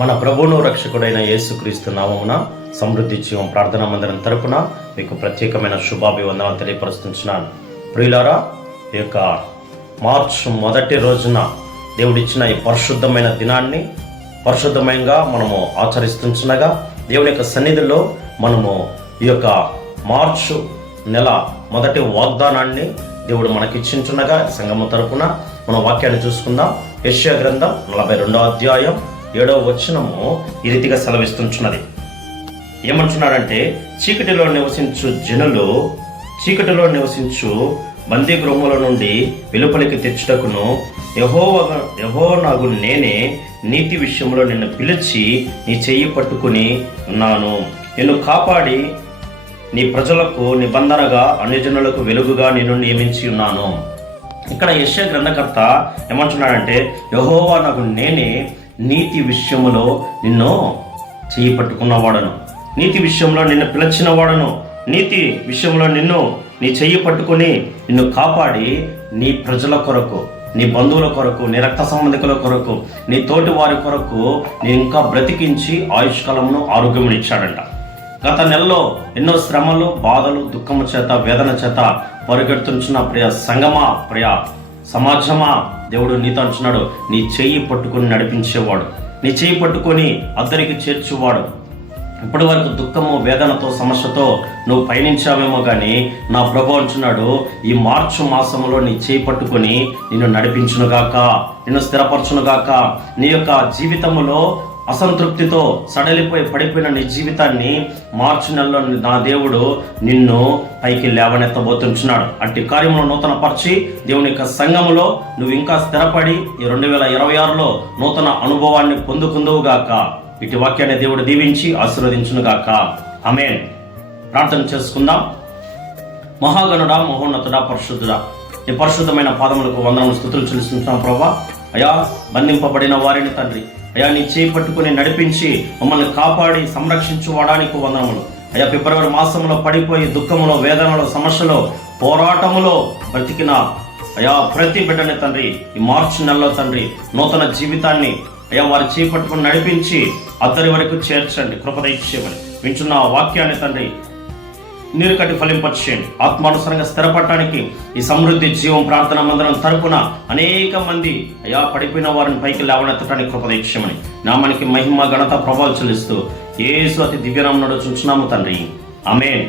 మన ప్రభువును రక్షకుడైన యేసుక్రీస్తు నామమున సమృద్ధి జీవం ప్రార్థనా మందిరం తరపున మీకు ప్రత్యేకమైన శుభాభివందనాలు తెలియపరుస్తున్నాను. ప్రియులారా, ఈ యొక్క మార్చి మొదటి రోజున దేవుడిచ్చిన ఈ పరిశుద్ధమైన దినాన్ని పరిశుద్ధమయంగా మనము ఆచరిస్తుండగా దేవుని యొక్క సన్నిధిలో మనము ఈ యొక్క మార్చు నెల మొదటి వాగ్దానాన్ని దేవుడు మనకిచ్చించుండగా సంఘము తరపున మన వాక్యాన్ని చూసుకుందాం. యెషయా గ్రంథం 42వ అధ్యాయం 7వ వచనము ఈ రీతిగా సెలవిస్తుంటున్నది. ఏమంటున్నాడంటే, చీకటిలో నివసించు జనులు చీకటిలో నివసించు బందీ గృహముల నుండి వెలుపలికి తెచ్చుటకును యెహోవానగు నేనే నీతి విషయంలో నిన్ను పిలిచి నీ చెయ్యి పట్టుకుని ఉన్నాను. నిన్ను కాపాడి నీ ప్రజలకు నిబంధనగా అన్యజనులకు వెలుగుగా నిన్ను నియమించి ఉన్నాను. ఇక్కడ యెషయా గ్రంథకర్త ఏమంటున్నాడంటే, యెహోవానగు నేనే నీతి విషయములో నిన్ను చెయ్యి పట్టుకున్నవాడను, నీతి విషయంలో నిన్ను పిలిచిన వాడను, నీతి విషయంలో నిన్ను నీ చెయ్యి పట్టుకుని నిన్ను కాపాడి నీ ప్రజల కొరకు, నీ బంధువుల కొరకు, నీ రక్త సంబంధికుల కొరకు, నీ తోటి వారి కొరకు నీ ఇంకా బ్రతికించి ఆయుష్కాలమును ఆరోగ్యమునిచ్చాడంట. గత నెలలో ఎన్నో శ్రమలు, బాధలు, దుఃఖము చేత, వేదన చేత పరిగెడుతున్న ప్రియ సంగమా, ప్రియ సమాజమా, దేవుడు నీతో అంటున్నాడు, నీ చెయ్యి పట్టుకుని నడిపించేవాడు, నీ చెయ్యి పట్టుకొని అద్దరికి చేర్చువాడు. ఇప్పటి వరకు దుఃఖము, వేదనతో, సమస్యతో నువ్వు పయనించావేమో కానీ నా ప్రభు అంటున్నాడు, ఈ మార్చి మాసంలో నీ చేయి పట్టుకొని నిన్ను నడిపించునుగాక, నిన్ను స్థిరపరచునుగాక. నీ యొక్క జీవితములో అసంతృప్తితో సడలిపోయి పడిపోయిన నీ జీవితాన్ని మార్చి నెలలో నా దేవుడు నిన్ను పైకి లేవనెత్తబోతుంటున్నాడు. అట్టి కార్యములో నూతన పరిచి దేవుని యొక్క సంఘములో నువ్వు ఇంకా స్థిరపడి ఈ 2026లో నూతన అనుభవాన్ని పొందుకుందువుగాక. ఇటు వాక్యాన్ని దేవుడు దీవించి ఆశీర్వదించునుగాక. ఆమేన్. ప్రార్థన చేసుకుందాం. మహాగణుడా, మహోన్నతుడా, పరిశుద్ధుడా, నీ పరిశుద్ధమైన పాదములకు వందనములు, స్తుతులు చెల్లిస్తున్నాం ప్రభా. అయా, బంధింపబడిన వారిని తండ్రి, అయా నీ చేయి పట్టుకుని నడిపించి మమ్మల్ని కాపాడి సంరక్షించువాడానికి వందనములు. అయా, ఫిబ్రవరి మాసంలో పడిపోయి దుఃఖములో, వేదనలో, సమస్యలో, పోరాటములో బ్రతికిన అయా ప్రతి బిడ్డని తండ్రి, ఈ మార్చి నెలలో తండ్రి నూతన జీవితాన్ని అయా వారి చేయి పట్టుకుని నడిపించి అద్దరి వరకు చేర్చండి, కృప దయచేయమని వింటున్న వాక్యాన్ని తండ్రి నీరు కట్టి ఫలింపచేయండి. ఆత్మానుసారంగా స్థిరపడటానికి ఈ సమృద్ధి జీవం ప్రార్థన మందిరం తరపున అనేక మంది అయా పడిపోయిన వారిని పైకి లేవనెత్తడానికి కృప దయచేయమని నామానికి మహిమ, ఘనత, ప్రభావాలు చెల్లిస్తూ యేసు అతి దివ్యనామమున నడుచుచున్నాము తండ్రి. ఆమేన్.